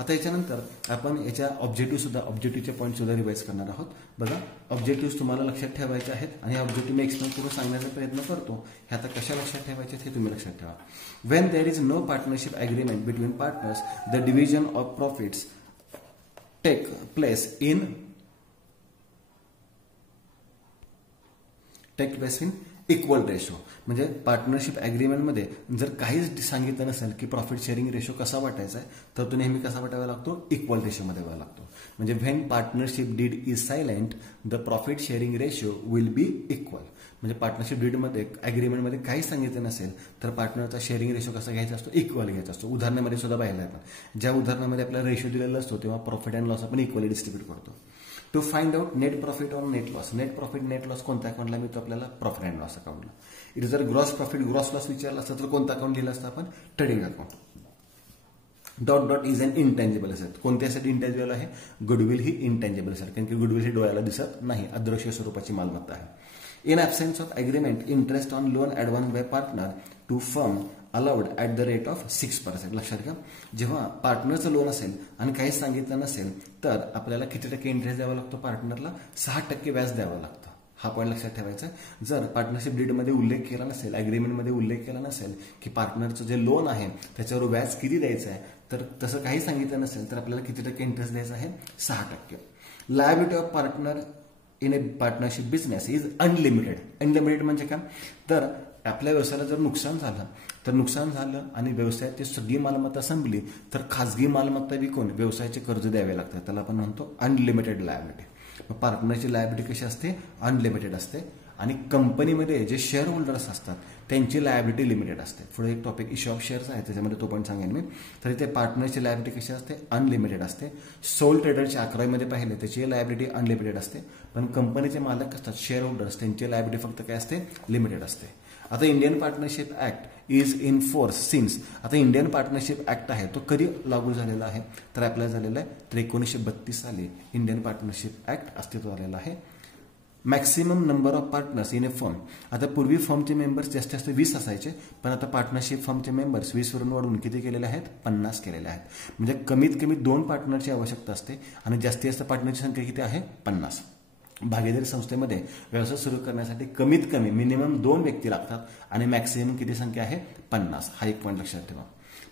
आता याच्यानंतर आपण याच्या ऑब्जेक्टिव्हचे पॉईंट सुद्धा रिवाइज करणार आहोत. बघा, ऑब्जेक्टिव्ह तुम्हाला लक्षात ठेवायचे आहेत आणि ऑब्जेक्टिव्ह मी एक्सप्लेन करून सांगण्याचा प्रयत्न करतो. हे आता कशा लक्षात ठेवायचे हे तुम्ही लक्षात ठेवा. When there is no partnership agreement between partners the division of profits take place in equal ratio. म्हणजे पार्टनरशिप अग्रीमेंटमध्ये जर काहीच सांगितलं नसेल की प्रॉफिट शेअरिंग रेशो कसा वाटायचा आहे, तर तो नेहमी कसा वाटावा लागतो, इक्वल रेशोमध्ये व्हावा लागतो. म्हणजे when partnership deed is silent the profit sharing ratio will be equal. म्हणजे पार्टनरशिप डीडमध्ये अग्रीमेंटमध्ये काहीच सांगितलं नसेल तर पार्टनरचा शेअरिंग रेशो कसा घ्यायचा असतो, इक्वल घ्यायचा असतो. उदाहरणामध्ये सुद्धा पाहिलं आपण, ज्या उदाहरणामध्ये आपल्याला रेशो दिलेला असतो तेव्हा प्रॉफिट अँड लॉस आपण इक्वली डिस्ट्रीब्यूट करतो. To find out net profit on net loss. Net profit net loss कोणत्या अकाउंटला मिळतो आपल्याला, प्रॉफिट अँड लॉस अकाउंटला. इथे जर ग्रॉस प्रॉफिट ग्रॉस लॉस विचारला असतं तर कोणतं अकाउंट लिहिलं असतं आपण, trading account. Dot dot is an intangible asset. कोणत्यासाठी इंटेंजिबल आहे, गुडविल ही इंटेंजिबल असेल, कारण की गुडविल ही डोळ्याला दिसत नाही, अदृश्य स्वरूपाची मालमत्ता आहे. In absence of agreement interest on loan advance by partner to firm allowed at the rate of 6%. लक्षात घ्या, जेव्हा पार्टनरचं लोन असेल आणि काहीच सांगितलं नसेल तर आपल्याला किती टक्के इंटरेस्ट द्यावा लागतो, पार्टनरला 6% व्याज द्यावं लागतं. हा पॉईंट लक्षात ठेवायचा. जर पार्टनरशिप डीडमध्ये उल्लेख केला नसेल, अग्रीमेंटमध्ये उल्लेख केला नसेल की पार्टनरचं जे लोन आहे त्याच्यावर व्याज किती द्यायचं आहे, तर तसं काही सांगितलं नसेल तर आपल्याला किती टक्के इंटरेस्ट द्यायचा आहे, 6%. Liability of partner in A partnership business is unlimited. Unlimited म्हणजे काय, तर आपल्या व्यवसायाला जर नुकसान झालं आणि व्यवसायाची सगळी मालमत्ता संपली तर खाजगी मालमत्ता विकून व्यवसायाचे कर्ज द्यावे लागतात. त्याला आपण म्हणतो अनलिमिटेड लायबिलिटी. पार्टनरची लायबिलिटी कशी असते, अनलिमिटेड असते. आणि कंपनीमध्ये जे शेअर होल्डर्स असतात त्यांची लायबिलिटी लिमिटेड असते. पुढे एक टॉपिक इश्यू ऑफ शेअर्स आहे, त्याच्यामध्ये तो पण सांगेन मी. तर इथे पार्टनरची लायबिलिटी कशी असते, अनलिमिटेड असते. सोल ट्रेडरच्या 11मध्ये पाहिले त्याची लायबिलिटी अनलिमिटेड असते. पण कंपनीचे मालक असतात शेअर होल्डर्स, त्यांची लायबिलिटी फक्त काय असते, लिमिटेड असते. आता Indian partnership act is in force since. आता इंडियन पार्टनरशिप ऍक्ट आहे तो कधी लागू झालेला आहे, तर अप्लाय झालेला आहे तर 1932 साली इंडियन पार्टनरशिप ऍक्ट अस्तित्वात आलेला आहे. Maximum number of partners in A firm. आता पूर्वी फर्मचे मेंबर्स जास्तीत जास्त 20 असायचे, पण आता पार्टनरशिप फर्मचे मेंबर्स 20 वरून वाढून किती केलेले आहेत, 50 केलेले आहेत. म्हणजे कमीत कमी 2 पार्टनरची आवश्यकता असते आणि जास्तीत जास्त पार्टनरची संख्या किती आहे, 50. भागीदारी संस्थेमध्ये व्यवसाय सुरू करण्यासाठी कमीत कमी मिनिमम 2 व्यक्ती लागतात आणि मॅक्सिमम किती संख्या आहे, 50. हा एक पॉईंट लक्षात ठेवा.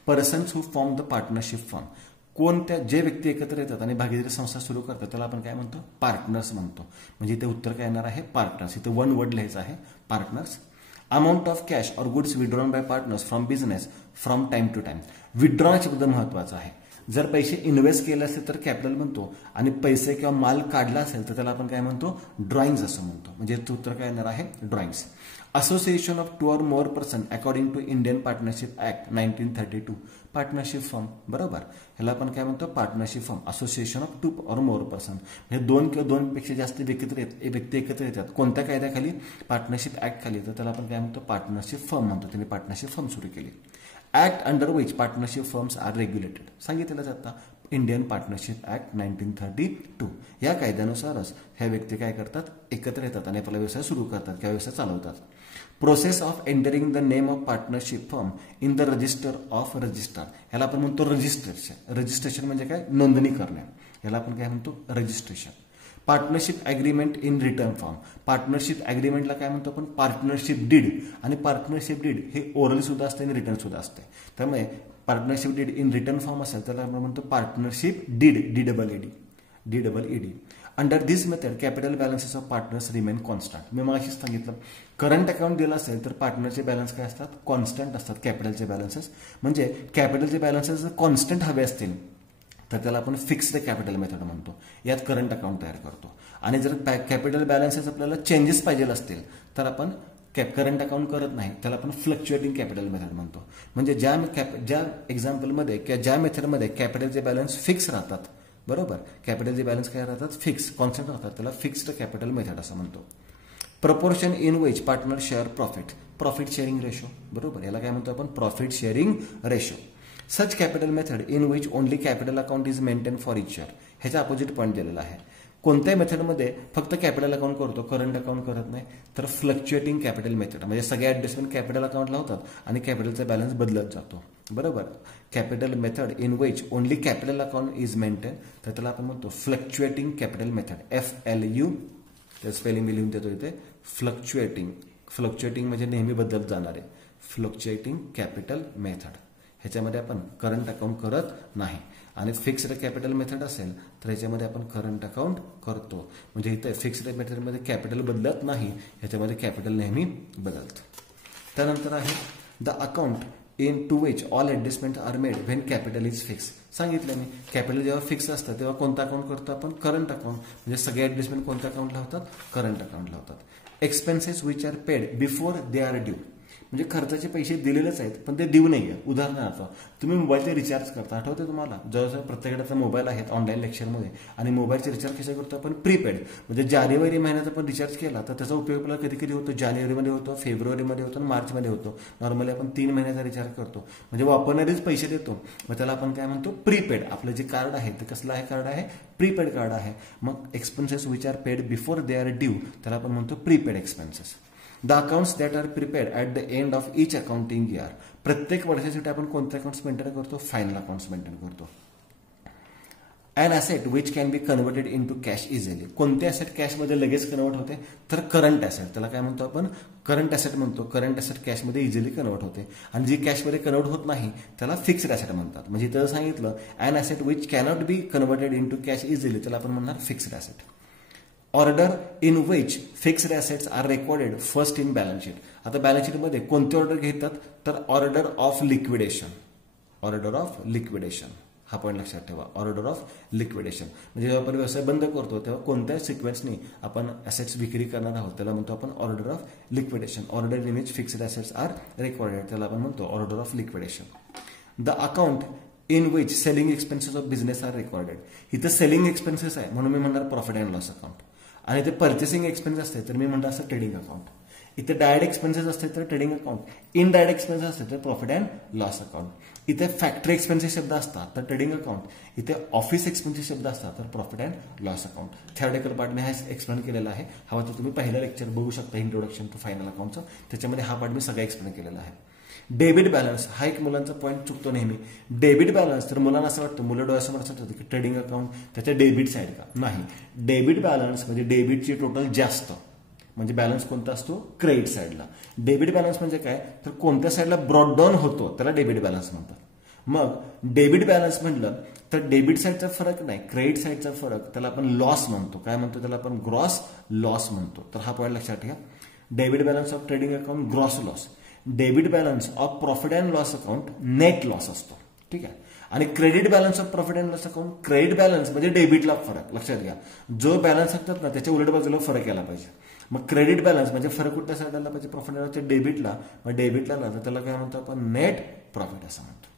Persons who form the partnership firm. कोणत्या जे व्यक्ती एकत्र येतात आणि भागीदारी संस्था सुरू करतात त्याला आपण काय म्हणतो, पार्टनर्स म्हणतो. म्हणजे इथे उत्तर काय येणार आहे, पार्टनर्स. इथे 1 वर्ड लिहायचं आहे, partners. Amount of cash or goods withdrawn by partners from business from time to time. Withdraw शब्द महत्वाचा आहे. जर पैसे इन्व्हेस्ट केले असेल तर कॅपिटल म्हणतो आणि पैसे किंवा माल काढला असेल तर त्याला आपण काय म्हणतो, ड्रॉइंग्स असं म्हणतो. म्हणजे उत्तर काय येणार आहे, drawings. Association of 2 or more person according to Indian partnership act 1932. Partnership firm, बरोबर. ह्याला आपण काय म्हणतो, partnership firm. Association of 2 or more person म्हणजे 2 किंवा 2 पेक्षा जास्त व्यक्ती एकत्र येतात कोणत्या कायद्याखाली, पार्टनरशिप ऍक्ट खाली, तर त्याला आपण काय म्हणतो, पार्टनरशिप फर्म म्हणतो. त्यांनी पार्टनरशिप फर्म सुरू केली. Act under which partnership firms are regulated. सांगितलं जातं इंडियन पार्टनरशिप ऍक्ट 1932. या कायद्यानुसारच ह्या व्यक्ती काय करतात, एकत्र येतात आणि आपला व्यवसाय सुरू करतात किंवा व्यवसाय चालवतात. Process of entering the name of partnership firm in the register of registrar. याला आपण म्हणतो रजिस्ट्रेशन. रजिस्ट्रेशन म्हणजे काय, नोंदणी करणे. याला आपण काय म्हणतो, registration. Partnership agreement in return form. Partnership अग्रीमेंटला काय म्हणतो आपण, पार्टनरशिप डीड. आणि पार्टनरशिप डीड हे ओरल सुद्धा असते आणि रिटर्न सुद्धा असते. त्यामुळे partnership deed in return form असेल त्याला आपण म्हणतो partnership deed, DEED. Under this method capital balances of partners remain constant. मी मगाशीच सांगितलं, करंट अकाउंट दिलं असेल तर पार्टनरचे बॅलन्स काय असतात, कॉन्स्टंट असतात. कॅपिटलचे बॅलन्सेस म्हणजे कॅपिटलचे बॅलन्सेस कॉन्स्टंट हवे असतील तर त्याला आपण फिक्स्ड कॅपिटल मेथड म्हणतो. यात करंट अकाउंट तयार करतो. आणि जर कॅपिटल बॅलन्सेस आपल्याला चेंजेस पाहिजे असतील तर आपण करंट अकाउंट करत नाही, त्याला आपण फ्लक्च्युएटिंग कॅपिटल मेथड म्हणतो. म्हणजे ज्या एक्झाम्पलमध्ये किंवा ज्या मेथडमध्ये कॅपिटलचे बॅलन्स फिक्स राहतात, बरोबर, कॅपिटलचे बॅलन्स काय राहतात, फिक्स, कॉन्स्टंट राहतात, त्याला फिक्स्ड कॅपिटल मेथड असं म्हणतो. Proportion in which partner share profit sharing ratio, बरोबर, याला काय म्हणतो आपण, profit sharing ratio. Such capital method in which only capital account is maintain for each year. ह्याचा अपोजिट पॉईंट दिलेला आहे. कोणत्या मेथडमध्ये फक्त कॅपिटल अकाउंट करतो, करंट अकाउंट करत नाही, तर फ्लक्च्युएटिंग कॅपिटल मेथड म्हणजे सगळे ऍडजस्टमेंट कॅपिटल अकाउंटला होतात आणि कॅपिटलचा बॅलन्स बदलत जातो. बरोबर. Capital method in which only capital account is maintain, तर त्याला आपण म्हणतो फ्लक्च्युएटिंग कॅपिटल मेथड. FLU, त्या स्पेलिंग मी लिहून देतो इथे. फ्लक्च्युएटिंग म्हणजे नेहमी बदलत जाणारे. फ्लक्च्युएटिंग कॅपिटल मेथड, ह्याच्यामध्ये आपण करंट अकाउंट करत नाही. आणि फिक्स्ड कॅपिटल मेथड असेल तर ह्याच्यामध्ये आपण करंट अकाउंट करतो. म्हणजे इथे फिक्स्ड मेथडमध्ये कॅपिटल बदलत नाही, ह्याच्यामध्ये कॅपिटल नेहमी बदलतं. त्यानंतर आहे the account into which all adjustment are made when capital is fix. सांगितलं मी, कॅपिटल जेव्हा फिक्स असतं तेव्हा कोणतं अकाउंट करतो आपण? Current account. म्हणजे सगळे ऍडजस्टमेंट कोणत्या अकाउंटला होतात? करंट अकाउंटला होतात. Expenses which are paid before they are due, म्हणजे खर्चाचे पैसे दिलेलेच आहेत पण ते देऊ नाहीये. उदाहरणार्थ तुम्ही मोबाईलचे रिचार्ज करता, आठवते तुम्हाला? जवळजवळ प्रत्येकाचा मोबाईल आहेत ऑनलाईन लेक्चरमध्ये, आणि मोबाईलचे रिचार्ज कसे करतो आपण? प्रीपेड. म्हणजे जानेवारी महिन्यात आपण रिचार्ज केला तर त्याचा उपयोग आपल्याला कधी कधी होतो? जानेवारीमध्ये होतो, फेब्रुवारीमध्ये होतो आणि मार्चमध्ये होतो. नॉर्मली आपण 3 महिन्याचा रिचार्ज करतो, म्हणजे वापरणारेच पैसे देतो. मग त्याला आपण काय म्हणतो? प्रीपेड. आपलं जे कार्ड आहे ते कसलं आहे? कार्ड आहे प्रीपेड कार्ड आहे. मग expenses which are paid before they are due, त्याला आपण म्हणतो prepaid expenses. The accounts that are prepaid at the end of each accounting year, प्रत्येक वर्षासाठी आपण कोणते अकाउंट्स मेंटेन करतो? फायनल अकाउंट्स मेंटेन करतो. An asset which can be converted into cash easily, कोणते ॲसेट कॅशमध्ये लगेच कन्वर्ट होते? तर करंट ॲसेट. त्याला काय म्हणतो आपण? करंट ॲसेट म्हणतो. करंट ॲसेट कॅशमध्ये इझिली कन्वर्ट होते. आणि जी कॅशमध्ये कन्वर्ट होत नाही त्याला फिक्स्ड ॲसेट म्हणतात. म्हणजे इथं सांगितलं an asset which cannot be converted into cash easily, त्याला आपण म्हणणार fixed asset. Order in which fixed assets are recorded first in balance sheet. आता बॅलन्स शीटमध्ये कोणते ऑर्डर घेतात? तर order of liquidation. Order of liquidation हा point लक्षात ठेवा. ऑर्डर ऑफ लिक्विडेशन म्हणजे जेव्हा आपण व्यवसाय बंद करतो तेव्हा कोणत्या सिक्वेन्सनी आपण ॲसेट्स विक्री करणार आहोत त्याला म्हणतो आपण order of liquidation. Order in which fixed assets are recorded त्याला आपण म्हणतो order of liquidation. The account in which selling expenses of business are recorded. इथं सेलिंग एक्सपेन्सेस आहे म्हणून मी म्हणणार प्रॉफिट अँड लॉस अकाउंट. आणि ते पर्चेसिंग एक्सपेन्स असते तर मी म्हणणार असं ट्रेडिंग अकाउंट. इथे डायरेक्ट एक्सपेन्सेस असते तर ट्रेडिंग अकाउंट. इनडायरेक्ट एक्सपेन्सेस असते तर प्रॉफिट अँड लॉस अकाउंट. इथे फॅक्टरी एक्सपेन्सेस शब्द असतात तर ट्रेडिंग अकाउंट. इथे ऑफिस एक्सपेन्सेस शब्द असतात तर profit and loss account. Theoretical part मी हा एक्सप्लेन केलेला आहे. हवा तर तुम्ही पहिला लेक्चर बघू शकता इंट्रोडक्शन टू फायनल अकाउंटचं, त्याच्यामध्ये हा पार्ट मी सगळा एक्सप्लेन केलेला आहे. डेबिट बॅलन्स हा एक मुलांचा पॉईंट चुकतो नेहमी. डेबिट बॅलन्स तर मुलांना असं वाटतं, मुलं डोळ्यासमोर असं होतं की ट्रेडिंग अकाउंट त्याच्या डेबिट साईड का? नाही. डेबिट बॅलन्स म्हणजे डेबिटची टोटल जास्त, म्हणजे बॅलन्स कोणता असतो? क्रेडिट साईडला. डेबिट बॅलन्स म्हणजे काय? तर कोणत्या साईडला ब्रॉड डाऊन होतो त्याला डेबिट बॅलन्स म्हणतात. मग डेबिट बॅलन्स म्हटलं तर डेबिट साईडचा फरक नाही, क्रेडिट साईडचा फरक, त्याला आपण लॉस म्हणतो. काय म्हणतो? त्याला आपण ग्रॉस लॉस म्हणतो. तर हा पॉईंट लक्षात ठेवा. Debit balance of trading account gross loss. Debit balance of profit and loss account net loss असतो. ठीक आहे. आणि credit balance of profit and loss account, credit balance म्हणजे डेबिटला फरक. लक्षात घ्या, जो बॅलन्स असतात ना त्याच्या उलट बाजूला फरक यायला पाहिजे. मग क्रेडिट बॅलन्स म्हणजे फरक कुठल्या साईड आला पाहिजे? प्रॉफिट अँड लॉसच्या डेबिटला. मग डेबिटला आला तर त्याला काय म्हणतो आपण? नेट प्रॉफिट असं म्हणतो.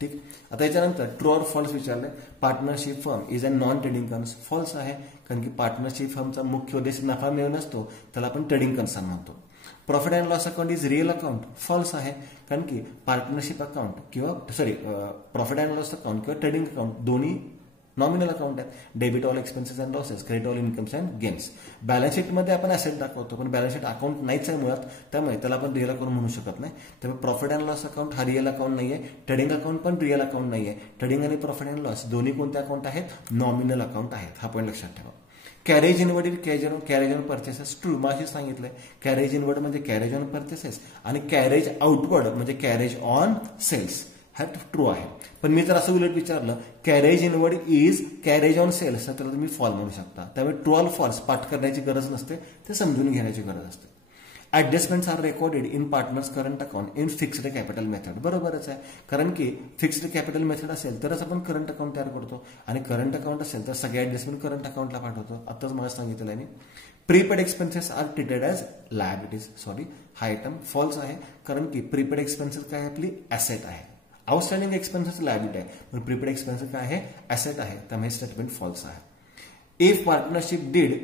ठीक. आता याच्यानंतर ट्रू ऑर फॉल्स विचारलंय. Partnership firm is a non trading concern. False आहे, कारण की पार्टनरशिप फर्मचा मुख्य उद्देश नफा मिळवणं असतो, त्याला आपण ट्रेडिंग कन्सर्न म्हणतो. Profit and loss account is real account. False आहे, कारण की पार्टनरशिप अकाउंट किंवा प्रॉफिट अँड लॉस अकाउंट किंवा ट्रेडिंग अकाउंट दोन्ही नॉमिनल अकाउंट आहेत. Debit all expenses and losses, credit all incomes and gains. Balance शीटमध्ये आपण ॲसेट दाखवतो पण बॅलन्स शीट अकाउंट नाहीच आहे मुळात, त्यामुळे त्याला आपण रिअल अकाउंट म्हणू शकत नाही. त्यामुळे प्रॉफिट अँड लॉस अकाउंट हा रिअल अकाउंट नाहीये. ट्रेडिंग अकाउंट पण रिअल अकाउंट नाहीये. ट्रेडिंग आणि प्रॉफिट अँड लॉस दोन्ही कोणते अकाउंट आहेत? नॉमिनल अकाउंट आहेत. हा पॉईंट लक्षात ठेवा. Carriage inward is carriage on purchases. True माशी सांगितलंय. कॅरेज इनवर्ड म्हणजे कॅरेज ऑन पर्चेसेस आणि कॅरेज आउटवर्ड म्हणजे कॅरेज ऑन सेल्स. हा ट्रू आहे. पण मी जर असं उलट विचारलं carriage inward is carriage on sales तर त्याला तुम्ही फॉल म्हणू शकता. त्यामुळे ट्रू ऑर फॉल्स पाठ करण्याची गरज नसते, ते समजून घेण्याची गरज असते. Adjustments are recorded in partners current account in fixed capital method. बरोबरच आहे, कारण की फिक्स्ड कॅपिटल मेथड असेल तरच आपण करंट अकाउंट तयार करतो आणि करंट अकाउंट असेल तर सगळे ऍडजस्टमेंट करंट अकाउंटला पाठवतो. आताच मला सांगितलं आहे. Prepaid expenses are treated as liabilities. Sorry, हा आयटम फॉल्स आहे, कारण की प्रीपेड एक्सपेन्सेस काय आपली ॲसेट आहे. आउटस्टँडिंग एक्सपेन्सेस लायबिलिटी आहे, पण प्रीपेड एक्सपेन्सेस काय आहे? ॲसेट आहे. त्यामुळे स्टेटमेंट फॉल्स आहे. If partnership deed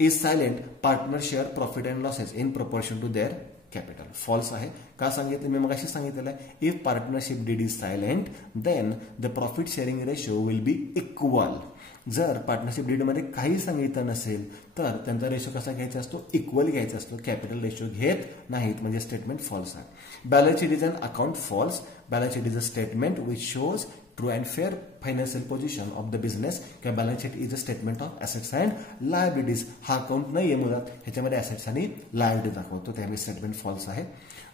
is silent, partner share profit and losses in proportion to their capital. False आहे. का सांगितलं? मी मगाशी सांगितलेलं आहे. If partnership deed is silent then the profit sharing ratio will be equal. जर partnership डीडमध्ये काही सांगितलं नसेल तर त्यांचा रेशो कसा घ्यायचा असतो? इक्वल घ्यायचा असतो. कॅपिटल रेशो घेत नाहीत, म्हणजे स्टेटमेंट फॉल्स आहे. Balance sheet is an account. False. Balance sheet is a statement which shows true and fair financial position of the business किंवा balance sheet is a statement of assets and liabilities. हा account नाही आहे मुळात, ह्याच्यामध्ये assets आणि liability दाखवतो, त्यामुळे statement false आहे.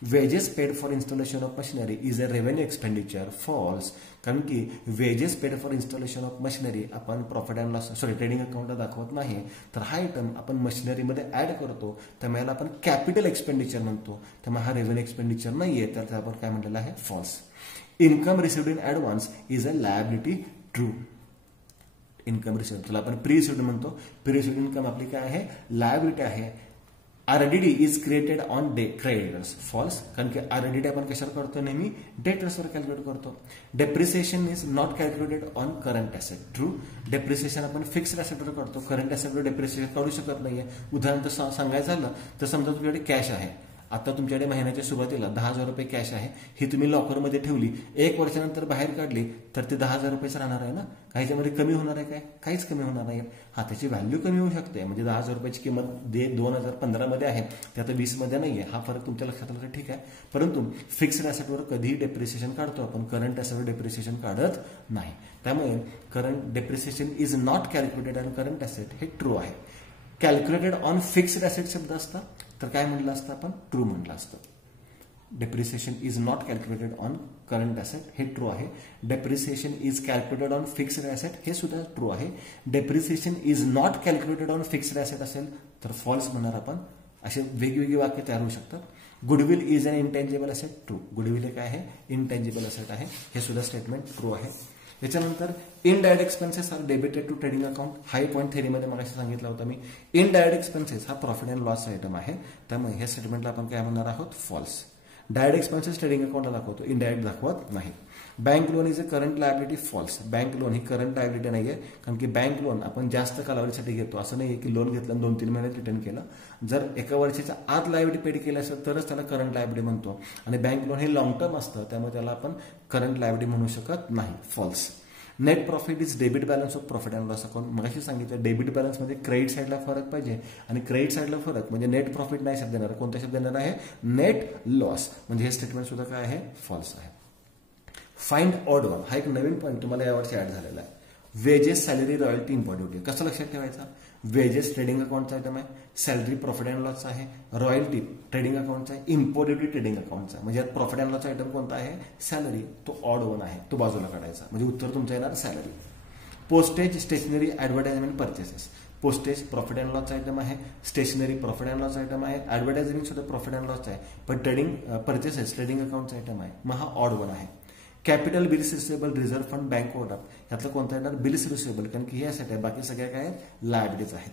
Wages paid for installation of machinery is a revenue expenditure false. कारण की wages paid for installation of machinery आपण प्रॉफिट अँड लॉस ट्रेडिंग अकाउंटला दाखवत नाही, तर हा आयटम आपण मशिनरीमध्ये ऍड करतो, त्यामुळे याला आपण कॅपिटल एक्सपेंडिचर म्हणतो, त्यामुळे हा रेव्हेन्यू एक्सपेंडिचर नाहीये, तर आपण काय म्हटलेलं आहे false. Income received in advance is a liability true. Income received त्याला आपण प्री रिसिव्ड म्हणतो. प्री रिसिव्ड इन्कम आपली काय आहे लायबिलिटी आहे. RDD is created on creditors false. कारण की आरडीडी आपण कशावर करतो नेहमी डेटर्सवर कॅल्क्युलेट करतो. Depreciation is not calculated on current asset true. Depreciation आपण फिक्स्ड ॲसेटवर करतो, करंट ॲसेटवर डेप्रिसिएशन काढू शकत नाहीये. उदाहरण सांगायचं झालं तर समजा तुमच्याकडे कॅश आहे, आता तुमच्याकडे महिन्याच्या सुरुवातीला 10,000 रुपये कॅश आहे, ही तुम्ही लॉकरमध्ये ठेवली, 1 वर्षानंतर बाहेर काढली तर ते 10,000 रुपयेच राहणार आहे ना. ह्याच्यामध्ये कमी होणार आहे काय? काहीच कमी होणार नाही. हा त्याची व्हॅल्यू कमी होऊ शकते, म्हणजे 10,000 रुपयाची किंमत 2015 मध्ये आहे, ते आता 20 मध्ये नाहीये. हा फरक तुमच्या लक्षात आला तर ठीक आहे, परंतु फिक्स्ड ॲसेटवर कधीही डेप्रिसिएशन काढतो आपण, करंट ॲसेटवर डेप्रिसिएशन काढत नाही. त्यामुळे current depreciation is not calculated on current asset हे ट्रू आहे. कॅल्क्युलेटेड ऑन फिक्स्ड ॲसेट शब्द असता तर काय म्हटलं असतं आपण ट्रू म्हटलं असतं. Depreciation is not calculated on current asset हे ट्रू आहे. Depreciation is calculated on fixed asset हे सुद्धा ट्रू आहे. Depreciation is not calculated on fixed asset असेल तर फॉल्स म्हणणार आपण. असे वेगवेगळी वाक्य तयार होऊ शकतात. Goodwill is an intangible asset true. Goodwill हे काय आहे इंटेंजिबल ॲसेट आहे, हे सुद्धा स्टेटमेंट ट्रू आहे. याच्यानंतर indirect expenses are debited to trading account. हाय पॉईंट थेरीमध्ये मगाशी सांगितलं होतं मी. इनडायरेक्ट एक्सपेन्सेस हा प्रॉफिट अँड लॉस आयटम आहे, त्यामुळे ह्या स्टेटमेंटला आपण काय म्हणणार आहोत फॉल्स. डायरेक्ट एक्सपेन्सेस ट्रेडिंग अकाउंटला दाखवतो, इनडायरेक्ट दाखवत नाही. Bank loan is a current liability false. Bank loan ही करंट लायबिलिटी नाहीये, कारण की बँक लोन आपण जास्त कालावधीसाठी घेतो. असं नाही की लोन घेतलं 2-3 महिन्यात रिटर्न केलं. जर एका वर्षाच्या आत लायबिलिटी पेड केली असेल तरच त्याला करंट लायबिलिटी म्हणतो, आणि बँक लोन हे लॉंग टर्म असतं, त्यामुळे त्याला आपण करंट लायबिलिटी म्हणू शकत नाही false. Net profit is debit balance of profit and loss account. मगाशी सांगितलं डेबिट बॅलन्समध्ये क्रेडिट साईडला फरक पाहिजे, आणि क्रेडिट साईडला फरक म्हणजे नेट प्रॉफिट नाही शब्द येणार, कोणता शब्द येणार आहे नेट लॉस. म्हणजे हे स्टेटमेंट सुद्धा काय आहे फॉल्स आहे. फाइंड ऑड वन हा एक नवीन पॉईंट तुम्हाला यावर्षी ऍड झालेला आहे. Wedges salary royalty import duty कसं लक्षात ठेवायचा. वेजेस ट्रेडिंग अकाउंटचा आयटम आहे, सॅलरी प्रॉफिट अँड लॉसचा आहे, रॉयल्टी ट्रेडिंग अकाउंटचा आहे, इम्पोर्ट ड्युटी ट्रेडिंग अकाउंटचा. म्हणजे यात प्रॉफिट अँड लॉसचा आयटम कोणता आहे सॅलरी, तो ऑड वन आहे, तो बाजूला काढायचा, म्हणजे उत्तर तुमचं येणार salary. Postage stationery advertisement purchases. Postage profit and लॉसचा आयटम आहे, stationery profit and loss item आहे, ऍडव्हर्टाइजिंग सुद्धा प्रॉफिट अँड लॉसचा आहे, पण ट्रेडिंग परचेसेस ट्रेडिंग अकाउंटचा आयटम आहे, मग हा ऑड वन आहे. Capital bills receivable reserve fund bank overdraft यातलं कोणता येणार बिल्स रिसिवेबल, कारण की हे असं आहे, बाकी सगळ्या काय आहेत लायबिलिटीज आहेत.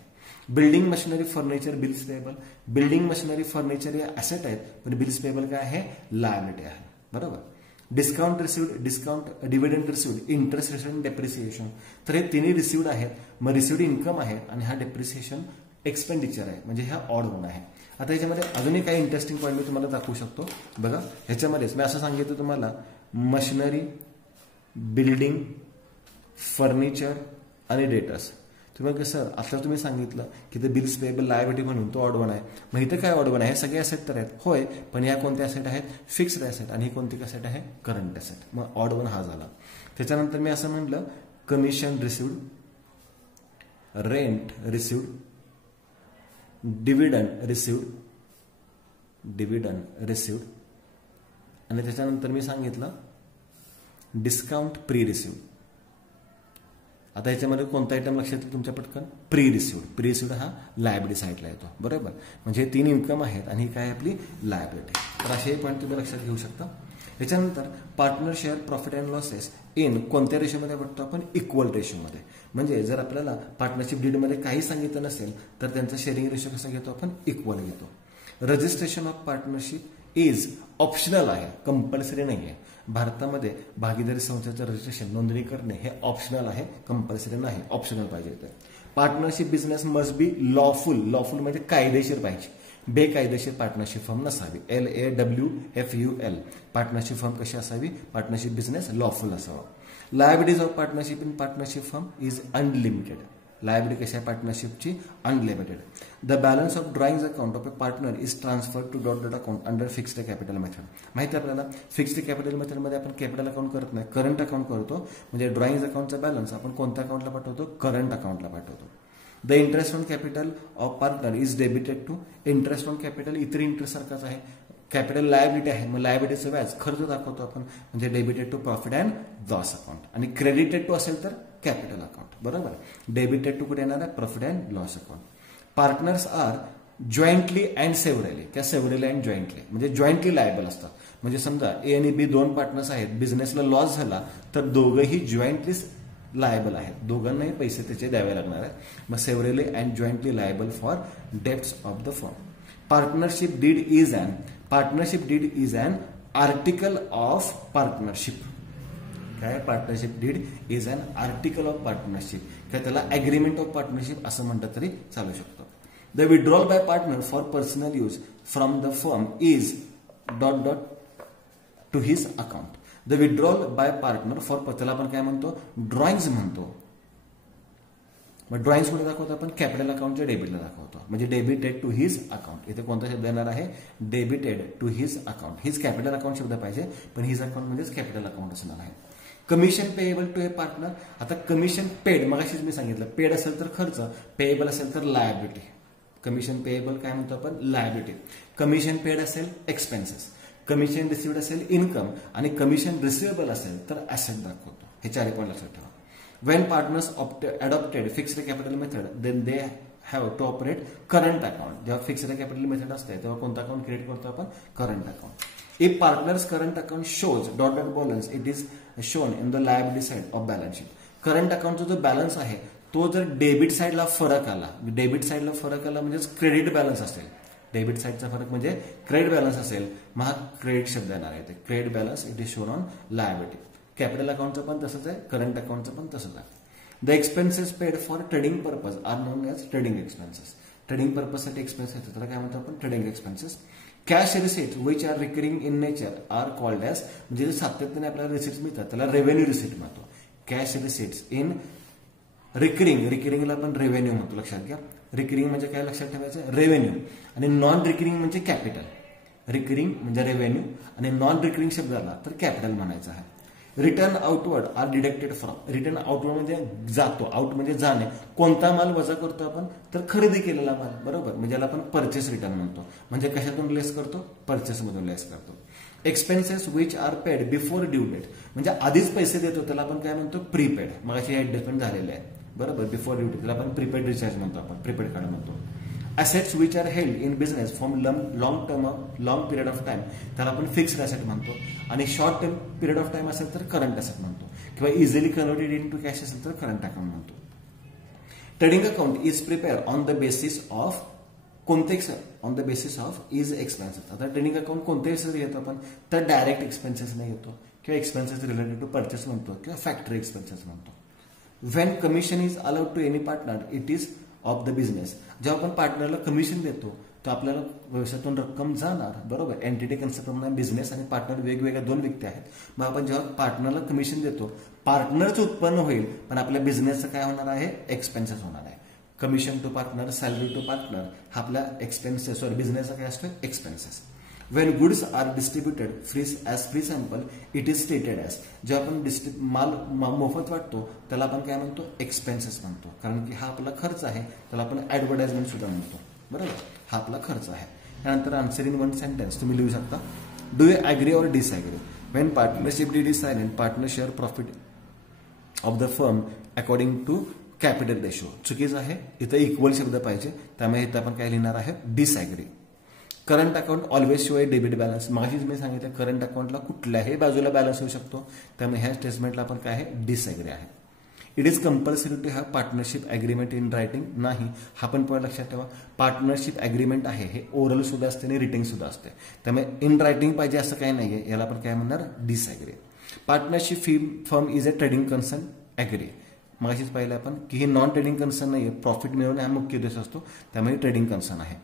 Building machinery furniture bills payable. Building machinery furniture हे ॲसेट आहेत, पण बिल्स पेएबल काय आहे लायबिलिटी आहे, बरोबर. Discount received, discount dividend received, interest received, depreciation. तर हे तिन्ही रिसिव्ड आहेत, मग रिसिव्ड इन्कम आहे, आणि हा डेप्रिसिएशन एक्सपेंडिचर आहे, म्हणजे हा ऑड वन आहे. आता याच्यामध्ये अजूनही काही इंटरेस्टिंग पॉईंट मी तुम्हाला दाखवू शकतो. बघा ह्याच्यामध्येच मी असं सांगितलं तुम्हाला मशिनरी, बिल्डिंग, फर्निचर आणि डेटर्स. तुम्ही कसं आता तुम्ही सांगितलं की ते बिल्स पेएबल लायबिलिटी म्हणून तो ऑड वन आहे, मग इथं काय ऑड वन आहे, सगळे ॲसेट तर आहेत होय, पण या कोणत्या ॲसेट आहेत फिक्स्ड ॲसेट, आणि ही कोणती ॲसेट आहे करंट ॲसेट, मग ऑड वन हा झाला. त्याच्यानंतर मी असं म्हटलं commission received, rent received, dividend received, आणि त्याच्यानंतर मी सांगितलं डिस्काउंट प्री रिसिव्ड. आता याच्यामध्ये कोणता आयटम लक्षात येईल तुमच्या पटकन प्री रिसिव्ड. प्री रिसिव्ड हा लायबिलिटी साईडला येतो, बरोबर. म्हणजे 3 इन्कम आहेत आणि ही काय आपली लायबिलिटी. तर असे पॉईंट तुम्ही लक्षात घेऊ शकता. याच्यानंतर partner share profit and losses in कोणत्या रेशोमध्ये बघतो आपण इक्वल रेशोमध्ये. म्हणजे जर आपल्याला पार्टनरशिप डीडमध्ये काही सांगितलं नसेल तर त्यांचा शेअरिंग रेशो कसा घेतो आपण इक्वल घेतो. Registration of partnership is optional आहे, कंपल्सरी नाही आहे. भारतामध्ये भागीदारी संस्थेचं रजिस्ट्रेशन नोंदणी करणे हे ऑप्शनल आहे, कंपल्सरी नाही, ऑप्शनल पाहिजे. तर partnership business must be lawful. Lawful म्हणजे कायदेशीर पाहिजे, बेकायदेशीर पार्टनरशिप फर्म नसावी. LAWFUL पार्टनरशिप फर्म कशी असावी, पार्टनरशिप बिझनेस लॉफुल असावा. Liabilities of partnership in partnership firm is unlimited. Liability कशी आहे पार्टनरशिपची unlimited. The balance of drawing account of a partner is transferred to dot dot account under fixed capital method. माहिती आहे आपल्याला fixed capital मेथडमध्ये आपण capital account करत नाही, करंट अकाउंट करतो. म्हणजे ड्रॉइंग अकाउंटचा बॅलन्स आपण कोणत्या अकाउंटला पाठवतो, करंट अकाउंटला पाठवतो. The interest on capital of partner is debited to. Interest on capital इतर इंटरेस्ट सारखाच आहे. कॅपिटल लायबिलिटी आहे, मग लायबिलिटीचं व्याज खर्च दाखवतो आपण, म्हणजे debited to profit and loss account. आणि क्रेडिटेड टू असेल तर कॅपिटल अकाउंट. बरोबर. डेबिटेड टू कुठे येणार आहे, profit and loss account. Partners are jointly and severally किंवा सेव्हरली अँड जॉईंटली, म्हणजे जॉईंटली लायबल असतात. म्हणजे समजा ए आणि बी दोन पार्टनर्स आहेत, बिझनेसला लॉस झाला तर दोघंही जॉईंटली लायबल आहेत, दोघांनाही पैसे त्याचे द्यावे लागणार आहेत. मग severally and jointly liable for debts of the firm. Partnership deed is an article of partnership. काय partnership deed is an article of partnership किंवा त्याला अग्रीमेंट ऑफ पार्टनरशिप असं म्हणलं तरी चालू शकतं. The withdrawal bye partner for personal use from the firm is dot dot to his account. The withdrawal bye partner for, त्याला आपण काय म्हणतो, ड्रॉइंग्स म्हणतो. मग ड्रॉइंग्स कुठे दाखवतो आपण, कॅपिटल अकाउंटच्या डेबिटला दाखवतो. म्हणजे डेबिटेड टू हिज अकाउंट. इथे कोणता शब्द येणार आहे, debited to his account. His capital account शब्द पाहिजे, पण हिज अकाउंट म्हणजेच कॅपिटल अकाउंट असणार आहे. Commission payable to a partner. आता कमिशन पेड, मगाशीच मी सांगितलं, पेड असेल तर खर्च, पेएबल असेल तर लायबिलिटी. कमिशन पेएबल काय म्हणतो आपण, लायबिलिटी. कमिशन पेड असेल एक्सपेन्सेस, कमिशन रिसिव्ड असेल इन्कम, आणि कमिशन रिसिवेबल असेल तर ऍसेट दाखवतो. हे चारही पॉईंट लक्षात ठेवा. When partners adopted fixed capital method, then they have to operate current account. जेव्हा फिक्स्ड कॅपिटल मेथड असते तेव्हा कोणता अकाउंट क्रिएट करतो आपण, current account. If partners current account shows dot dot balance, it is shown in the liability side of balance sheet. Current अकाउंटचा जो balance आहे तो जर डेबिट साइडला फरक आला, डेबिट साइडला फरक आला म्हणजे क्रेडिट बॅलन्स असेल, डेबिट साइडचा फरक म्हणजे क्रेडिट बॅलन्स असेल, मग हा क्रेडिट शब्द येणार आहे. Credit balance it is shown on liability. Capital अकाउंटचं पण तसंच आहे, करंट अकाउंटचं पण तसंच आहे. The expenses paid for trading purpose are known as trading expenses. Trading पर्पजसाठी एक्सपेन्स येतो त्याला काय म्हणतो आपण, trading expenses. Cash receipt which are recurring in nature are called as, म्हणजे सातत्याने आपल्याला रिसीट्स मिळतात त्याला रेव्हेन्यू रिसीट म्हणतो. कॅश रिसीट्स इन रिकरिंगला आपण रेव्हेन्यू म्हणतो. लक्षात घ्या, रिकरिंग म्हणजे काय लक्षात ठेवायचं, रेव्हेन्यू. आणि नॉन रिकरिंग म्हणजे कॅपिटल. रिकरिंग म्हणजे रेव्हेन्यू आणि नॉन रिकरिंग शब्द आला तर कॅपिटल म्हणायचं आहे. Return outward are deducted from. Return outward म्हणजे जातो, आउट म्हणजे जाणे. कोणता माल वजा करतो आपण, तर खरेदी केलेला माल. बरोबर, म्हणजे याला आपण परचेस रिटर्न म्हणतो. म्हणजे कशातून लेस करतो, परचेस मधून लेस करतो. Expenses which are paid before due date, म्हणजे आधीच पैसे देतो त्याला आपण काय म्हणतो, प्रीपेड. मग अशी ऍडजस्टमेंट झालेले आहे. बरोबर, बिफोर ड्यू डेट त्याला आपण प्रीपेड रिचार्ज म्हणतो, आपण प्रीपेड कार्ड म्हणतो. assets which are held in business from long period of time त्याला आपण फिक्स्ड ॲसेट म्हणतो. आणि short term period of time असेल तर करंट ॲसेट म्हणतो, किंवा easily converted into cash असेल तर करंट अकाउंट म्हणतो. Trading account is prepare on the basis of कोणते, on the basis of is expenses. आता ट्रेडिंग अकाउंट कोणत्या बेसिस घेतो आपण, तर डायरेक्ट एक्सपेन्सेस नाही घेतो, किंवा एक्सपेन्सेस रिलेटेड टू परचेस म्हणतो, किंवा फॅक्टरी एक्सपेन्सेस म्हणतो. When commission is allowed to any partner it is of the business. जेव्हा आपण पार्टनरला कमिशन देतो तर आपल्याला व्यवसायातून रक्कम जाणार. बरोबर, एंटिटी कन्सेप्ट म्हणून बिझनेस आणि पार्टनर वेगवेगळ्या दोन व्यक्ती आहेत. मग आपण जेव्हा पार्टनरला कमिशन देतो पार्टनरचं उत्पन्न होईल, पण आपल्या बिझनेसचं काय होणार आहे, एक्सपेन्सेस होणार आहे. Commission to partner, salary to partner हा आपला एक्सपेन्सेस, सॉरी बिझनेसचा काय असतो, expenses. When goods are distributed free sample it is stated as. जेव्हा आपण माल मोफत वाटतो त्याला आपण काय म्हणतो, एक्सपेन्सेस म्हणतो, कारण की हा आपला खर्च आहे. त्याला आपण ऍडव्हर्टाइजमेंट सुद्धा म्हणतो. बरोबर, हा आपला खर्च आहे. त्यानंतर आन्सर इन वन सेंटेन्स तुम्ही लिहू शकता. Do you agree or disagree when partnership deed is silent partner share profit of the firm according to capital ratio. चुकीचं आहे, इथं इक्वल शब्द पाहिजे, त्यामुळे इथं आपण काय लिहिणार आहे, disagree. Current account always show a debit balance. मागीच मी सांगितलं करंट अकाउंटला कुठल्याही बाजूला बॅलन्स होऊ शकतो, त्यामुळे ह्या स्टेटमेंटला आपण काय आहे, डिसॲग्री आहे. It is compulsory to have partnership agreement in writing. नाही, हा पण पॉईंट लक्षात ठेवा. पार्टनरशिप अग्रीमेंट आहे हे ओरल सुद्धा असते आणि रिटिंग सुद्धा असते, त्यामुळे इन रायटिंग पाहिजे असं काही नाहीये. याला आपण काय म्हणणार, disagree. Partnership firm is a trading concern, agree. मागीच पाहिलं आपण की हे नॉन ट्रेडिंग कन्सर्न नाहीये, प्रॉफिट मिळवणे हा मुख्य उद्देश असतो, त्यामुळे ट्रेडिंग कन्सर्न आहे.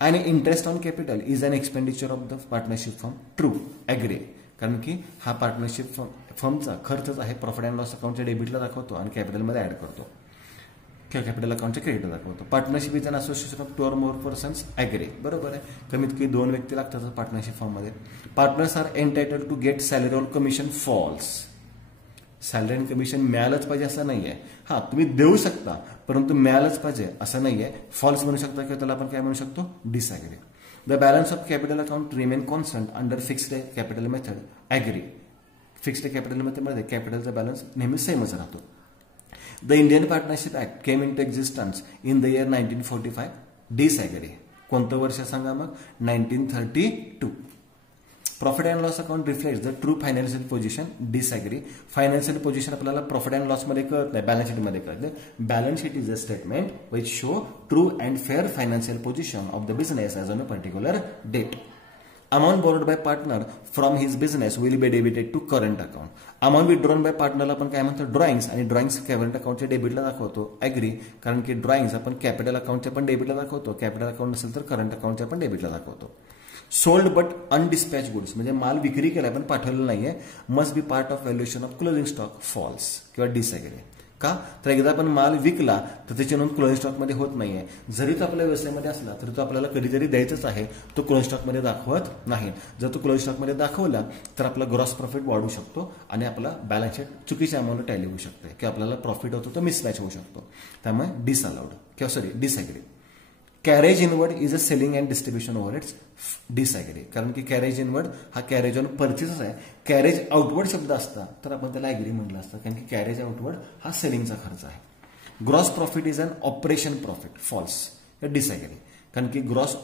आणि interest on capital is an expenditure of the partnership firm, true, agree. कारण की हा पार्टनरशिप फर्मचा खर्चच आहे, प्रॉफिट अँड लॉस अकाउंटच्या डेबिटला दाखवतो आणि कॅपिटलमध्ये ऍड करतो. किंवा कॅपिटल अकाउंटचे क्रेडिट दाखवतो. Partnership is an association of 2 or more persons agree. बरोबर आहे, कमीत कमी 2 व्यक्ती लागतात पार्टनरशिप फॉर्ममध्ये. Partners are entitled to get salary on commission. False. Salary and commission मिळालंच पाहिजे असं नाही आहे. हां, तुम्ही देऊ शकता परंतु मिळालंच पाहिजे असं नाही आहे. फॉल्स म्हणू शकता किंवा त्याला आपण काय म्हणू शकतो, disagree. The balance of capital account remain constant under fixed capital method. Agree. Fixed capital मेथडमध्ये कॅपिटलचा बॅलन्स नेहमी सेमच राहतो. The Indian partnership act came into existence in the year 1945. Disagree. कोणतं वर्ष सांगा मग, 1932. Profit and loss account reflect the true financial position. Disagree. Financial position आपल्याला प्रॉफिट अँड लॉसमध्ये कळत नाही, बॅलन्स शीटमध्ये कळतं. Balance sheet is a statement which show true and fair financial position of the business as on a particular date. Amount borrowed by partner from his business will be debited to current account. Amount withdrawn by पार्टनरला आपण काय म्हणतो, drawings. आणि drawings current अकाउंटच्या डेबिटला दाखवतो. Agree. कारण की drawings आपण कॅपिटल अकाउंटच्या पण डेबिटला दाखवतो, कॅपिटल अकाउंट नसेल तर करंट अकाउंटच्या पण डेबिटला दाखवतो. सोल्ड बट अनडिस्पॅच गुड्स म्हणजे माल विक्री केला पण पाठवलेला नाहीये, must be part of valuation of closing stock. False किंवा डिसॲग्री. का तर एकदा आपण माल विकला तर त्याची नोंद क्लोजिंग स्टॉकमध्ये होत नाहीये. जरी तो आपल्या व्यवसायामध्ये असला तरी तो आपल्याला कधीतरी द्यायचाच आहे, तो क्लोजिंग स्टॉकमध्ये दाखवत नाही. जर तो क्लोजिंग स्टॉकमध्ये दाखवला तर आपला ग्रॉस प्रॉफिट वाढू शकतो आणि आपला बॅलन्स शीट चुकीच्या अमाऊंट टॅली होऊ शकते किंवा आपल्याला प्रॉफिट होतो तो मिसमॅच होऊ शकतो. त्यामुळे डिसअलाउड किंवा disagree. Carriage inward is a selling and distribution overheads. Disagree. कारण की कॅरेज इनवर्ड हा कॅरेज ऑन परचेसच आहे. कॅरेज आउटवर्ड शब्द असता तर आपण त्याला ॲग्री म्हटलं असतं, कारण की कॅरेज आउटवर्ड हा सेलिंगचा खर्च आहे. Gross profit is an operation profit. False. Disagree. कारण की ग्रॉस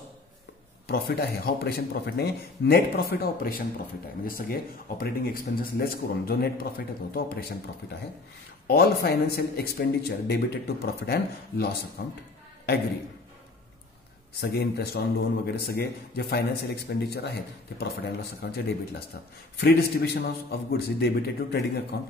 प्रॉफिट आहे हा ऑपरेशन प्रॉफिट नाही, नेट प्रॉफिट हा ऑपरेशन प्रॉफिट आहे. म्हणजे सगळे ऑपरेटिंग एक्सपेन्सेस लेस करून जो नेट प्रॉफिट येतो तो ऑपरेशन प्रॉफिट आहे. All financial expenditure debited to profit and loss account. Agree. सगळे इंटरेस्ट ऑन लोन वगैरे सगळे जे फायनान्शियल एक्सपेंडिचर आहेत ते प्रॉफिट अँड लॉस अकाउंटच्या डेबिटला असतात. Free distribution of goods is debited to trading account.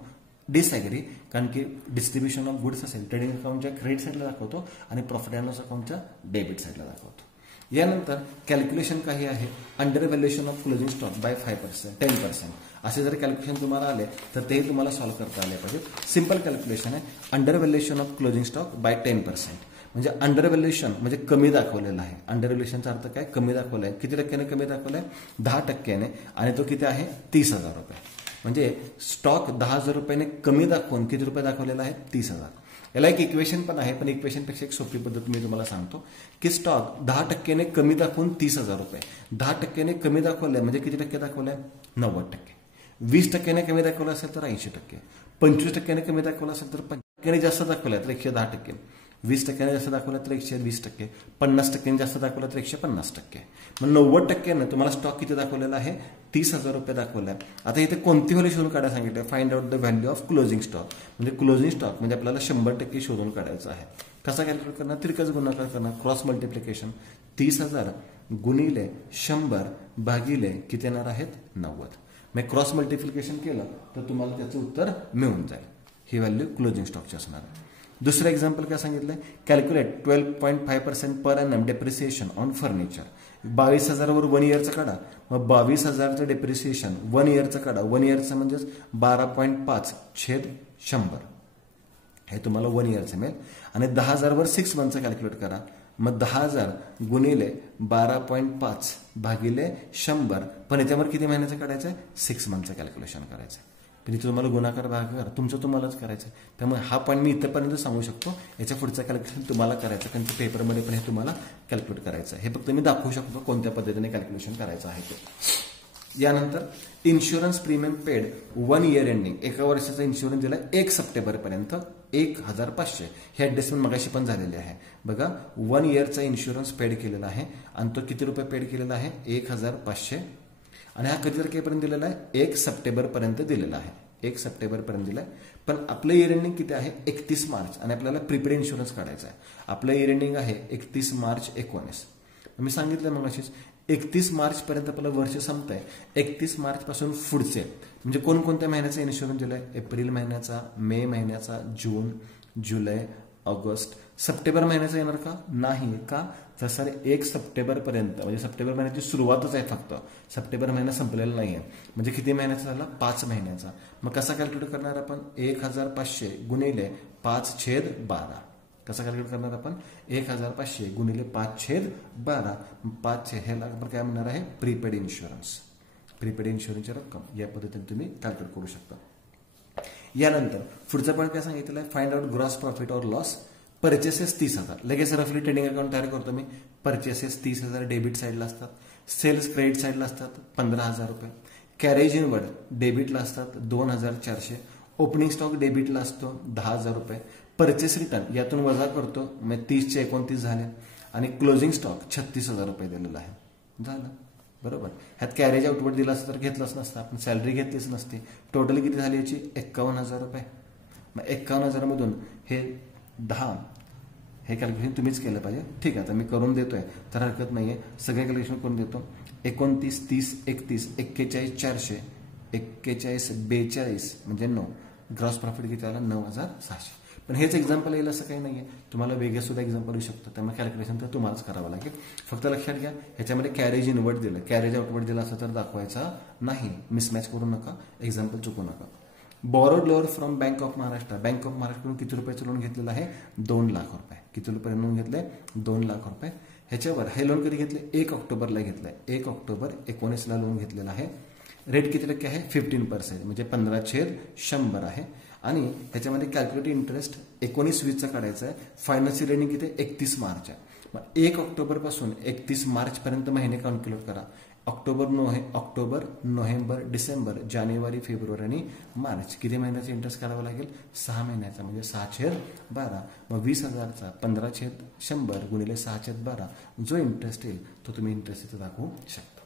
Disagree. कारण की डिस्ट्रीब्युशन ऑफ गुड्स असेल ट्रेडिंग अकाउंटच्या क्रेडिट साईडला दाखवतो आणि प्रॉफिट अँड लॉस अकाउंटच्या डेबिट साईडला दाखवतो. यानंतर कॅल्क्युलेशन काही आहे, under valuation of closing stock by 5%, 10%. असे जर कॅल्क्युलेशन तुम्हाला आले तर तेही तुम्हाला सॉल्व्ह करता आले पाहिजे. सिंपल कॅल्क्युलेशन आहे, under valuation of closing stock by 10%. म्हणजे अंडर व्हॅल्युएशन म्हणजे कमी दाखवलेला आहे. अंडर व्हॅल्युएशनचा अर्थ काय, कमी दाखवलं आहे. किती टक्क्याने कमी दाखवलं आहे, 10% आणि तो किती आहे, 30,000 रुपये. म्हणजे स्टॉक 10,000 रुपयाने कमी दाखवून किती रुपये दाखवलेला आहे, 30,000. याला एक इक्वेशन पण आहे, पण इक्वेशनपेक्षा एक सोपी पद्धत मी तुम्हाला सांगतो की स्टॉक 10% कमी दाखवून 30,000 रुपये. 10% कमी दाखवलंय म्हणजे किती टक्के दाखवलंय, 90%. 20% कमी दाखवलं असेल तर 80%. 25% कमी दाखवलं असेल तर 50% जास्त दाखवलं तर 110%. 20% जास्त दाखवलं तर 120%. 50% जास्त दाखवलं तर 150%. मग 90% तुम्हाला स्टॉक किती दाखवलेला आहे, 30,000 रुपये दाखवला आहे. आता इथे कोणती व्हॅल्यू शोधून काढायला सांगितलं, find out the value of closing stock. म्हणजे क्लोजिंग स्टॉक म्हणजे आपल्याला 100% शोधून काढायचं आहे. कसा कॅल्क्युलेट करणार, तिरकस गुणाकार करणार, क्रॉस मल्टिप्लिकेशन. 30,000 गुणिले 100 भागिले किती येणार आहेत, 90. मग क्रॉस मल्टिप्लिकेशन केलं तर तुम्हाला त्याचं उत्तर मिळून जाईल. ही व्हॅल्यू क्लोजिंग स्टॉकची असणार आहे. दुसरं एक्झाम्पल काय सांगितलंय, calculate 12.5% per annum depreciation on furniture. 22,000 वर 1 इयरचं काढा. मग 22,000चं डेप्रिसिएशन 1 इयरचं काढा. 1 इयरचं म्हणजेच 12.5/100 हे तुम्हाला 1 इयरचं मिळेल. आणि 10,000 वर 6 मंथचं कॅल्क्युलेट करा. मग 10,000 गुणिले 12.5 भागिले 100, पण याच्यावर किती महिन्याचं काढायचं आहे, 6 मंथचं कॅल्क्युलेशन करायचं आहे. पण इथे तुम्हाला गुणाकार भागाकार तुमचं तुम्हालाच करायचं आहे. त्यामुळे हा पॉईंट मी इथंपर्यंत सांगू शकतो, याच्या पुढचं कॅल्क्युलेशन तुम्हाला करायचं, कारण पेपरमध्ये पण हे तुम्हाला कॅल्क्युलेट करायचं आहे. हे फक्त मी दाखवू शकतो कोणत्या पद्धतीने कॅल्क्युलेशन करायचं आहे ते. यानंतर insurance premium paid 1 year ending, एका वर्षाचा इन्शुरन्स दिला 1 सप्टेंबरपर्यंत 1,500. हे ऍडजस्टमेंट मगाशी पण झालेली आहे बघा. 1 इयरचा इन्शुरन्स पेड केलेला आहे आणि तो किती रुपये पेड केलेला आहे, 1,500. आणि हा कधी तारखेपर्यंत दिलेला आहे, 1 सप्टेंबरपर्यंत दिलेला आहे. 1 सप्टेंबरपर्यंत दिलाय. पण आपलं इयर एंडिंग किती आहे, 31 मार्च. आणि आपल्याला प्रीपेड इन्शुरन्स काढायचा आहे. आपलं इयर एंडिंग आहे 31 मार्च 19. मी सांगितलं मग अशीच 31 मार्च पर्यंत आपलं वर्ष संपत आहे. 31 मार्च पासून पुढचे म्हणजे कोणकोणत्या महिन्याचा इन्शुरन्स दिलाय, एप्रिल महिन्याचा, मे महिन्याचा, जून, जुलै, ऑगस्ट. सप्टेंबर महिन्याचा येणार का, नाही. का तर सर 1 सप्टेंबरपर्यंत म्हणजे सप्टेंबर महिन्याची सुरुवातच आहे फक्त, सप्टेंबर महिना संपलेला नाही आहे. म्हणजे किती महिन्याचा झाला, 5 महिन्याचा. मग कसा कॅल्क्युलेट करणार आपण, 1,500 गुणिले 5/12. कसं कॅल्क्युलेट करणार आपण 1500 गुणिले 5/12 5 ह्याला आपण काय म्हणणार आहे प्रीपेड इन्शुरन्स. प्रीपेड इन्शुरन्सची रक्कम या पद्धतीने तुम्ही कॅल्क्युलेट करू शकता. यानंतर पुढचा पॉईंट काय सांगितलेलं आहे फाइंड आउट ग्रॉस प्रॉफिट और लॉस. परचेसेस 30,000 लगेच रफली ट्रेडिंग अकाउंट तयार करतो मी. परचेसेस 30,000 डेबिट साईडला असतात. सेल्स क्रेडिट साईडला असतात 15,000 रुपये. कॅरेज इनवर्ड डेबिटला असतात 2,400. ओपनिंग स्टॉक डेबिटला असतो 10,000 रुपये. परचेस रिटर्न यातून वजा करतो मग 30चे 29 झाले आणि क्लोजिंग स्टॉक 36,000 रुपये दिलेला आहे. झालं बरोबर. ह्यात कॅरेज आउटवर्ड दिला असतं तर घेतलंच नसतं आपण. सॅलरी घेतलीच नसती. टोटल किती झाली याची 51,000 रुपये. मग 51,000 मधून हे 10 हे कॅल्क्युलेशन तुम्हीच केलं पाहिजे. ठीक आहे आता मी करून देतोय तर हरकत नाहीये. सगळे कॅल्क्युलेशन करून देतो. 29 30 31 41 400 41 42 म्हणजे 9. ग्रॉस प्रॉफिट किती आला 9,600. पण हेच एक्झाम्पल येईल असं काही नाहीये. तुम्हाला वेगळं सुद्धा एक्झाम्पल येऊ शकतं. त्यामुळे कॅल्क्युलेशन तर तुम्हालाच करावं लागेल. फक्त लक्षात घ्या ह्याच्यामध्ये कॅरेज इनवर्ड दिलं कॅरेज आउटवर्ड दिला असं तर दाखवायचा नाही. मिसमॅच करू नका. एक्झाम्पल चुकू नका. Borrowed lower from bank of Maharashtra. Bank of महाराष्ट्रकडून किती रुपयाचं लोन घेतलेलं आहे 2 लाख रुपये. किती रुपये लोन घेतलंय 2 लाख रुपये. ह्याच्यावर हे लोन कधी घेतले 1 ऑक्टोबरला घेतलंय. 1 ऑक्टोबर 19ला लोन घेतलेलं आहे. रेट किती टक्के आहे 15% म्हणजे 15/100 आहे. आणि ह्याच्यामध्ये कॅल्क्युलेट इंटरेस्ट 19-20चा काढायचा आहे. फायनान्शियल रेनिंग किती 31 मार्च आहे. मग 1 ऑक्टोबर पासून 31 मार्च पर्यंत महिने कॅल्क्युलेट करा. ऑक्टोबर नोव्हेंबर डिसेंबर जानेवारी फेब्रुवारी आणि मार्च किती महिन्याचा इंटरेस्ट काढावा लागेल 6 महिन्याचा म्हणजे 6/12. मग 20,000चा 15/100 गुणिले 6/12 जो इंटरेस्ट येईल तो तुम्ही इंटरेस्ट इथं दाखवू शकता.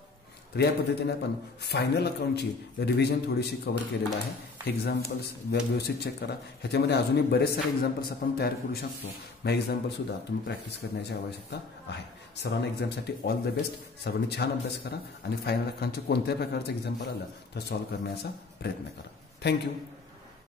तर या पद्धतीने आपण फायनल अकाउंटची रिव्हिजन थोडीशी कव्हर केलेलं आहे. एक्झाम्पल्स व्यवस्थित चेक करा. ह्याच्यामध्ये अजूनही बरेच सारे एक्झाम्पल्स आपण तयार करू शकतो. मग एक्झाम्पल सुद्धा तुम्ही प्रॅक्टिस करण्याची आवश्यकता आहे. सर्वांना एक्झामसाठी ऑल द बेस्ट. सर्वांनी छान अभ्यास करा आणि फायनल अकाउंटचं कोणत्याही प्रकारचं एक्झाम्पल आलं तर सॉल्व्ह करण्याचा प्रयत्न करा. थँक्यू.